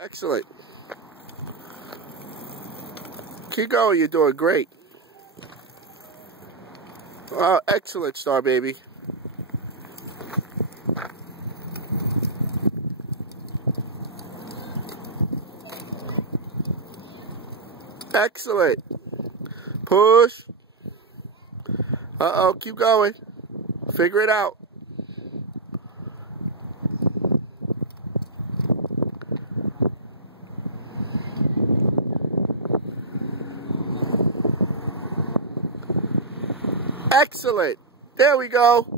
Excellent. Keep going, you're doing great. Oh, excellent, Star Baby. Excellent. Push. Uh-oh, keep going. Figure it out. Excellent. There we go.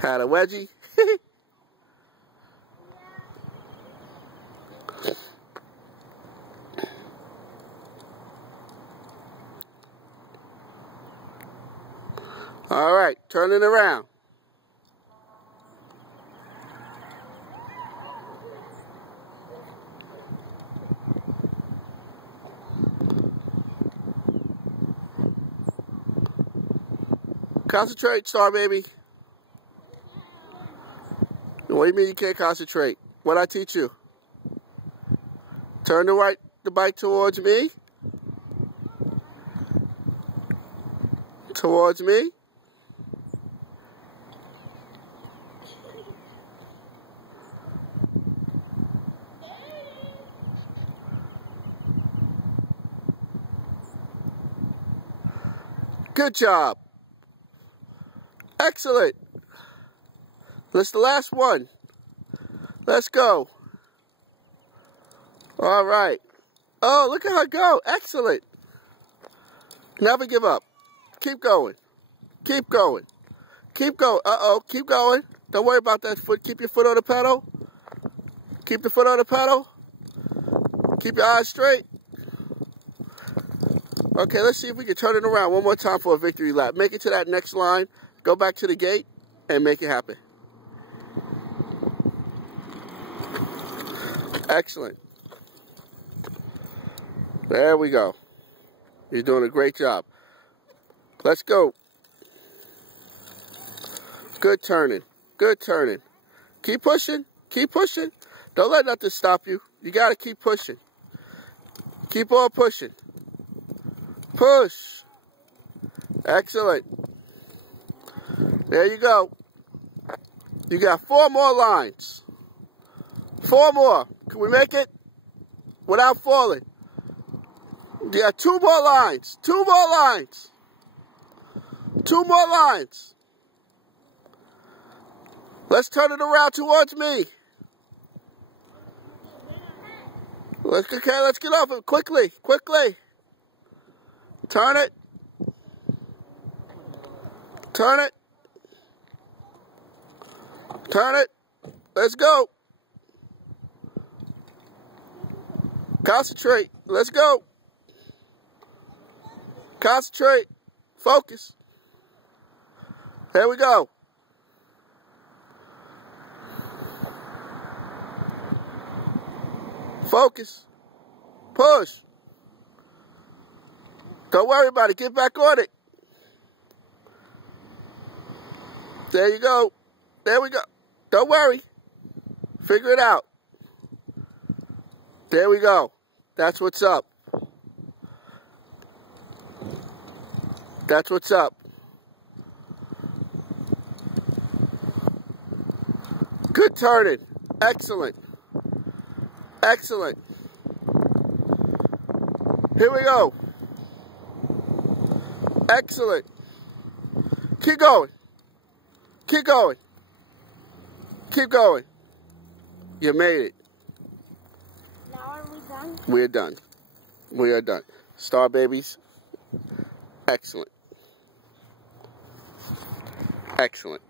Had a wedgie. All right, turn it around. Concentrate, Star Baby. What do you mean you can't concentrate? What'd I teach you? Turn the bike towards me. Towards me. Good job. Excellent. That's the last one. Let's go. All right. Oh, look at her go. Excellent. Never give up. Keep going. Keep going. Keep going. Uh-oh. Keep going. Don't worry about that foot. Keep your foot on the pedal. Keep the foot on the pedal. Keep your eyes straight. Okay, let's see if we can turn it around one more time for a victory lap. Make it to that next line. Go back to the gate and make it happen. Excellent. There we go. You're doing a great job. Let's go. Good turning. Good turning. Keep pushing. Keep pushing. Don't let nothing stop you. You got to keep pushing. Keep on pushing. Push. Excellent. There you go. You got 4 more lines. 4 more. Can we make it without falling? You got 2 more lines. 2 more lines. 2 more lines. Let's turn it around towards me. Let's get off it quickly. Quickly. Turn it. Turn it. Turn it. Let's go. Concentrate. Let's go. Concentrate. Focus. There we go. Focus. Push. Don't worry about it. Get back on it. There you go. There we go. Don't worry. Figure it out. There we go. That's what's up. That's what's up. Good turning. Excellent. Excellent. Here we go. Excellent. Keep going. Keep going. Keep going. You made it. Now are we done? We're done. We are done. Star Babies. Excellent. Excellent.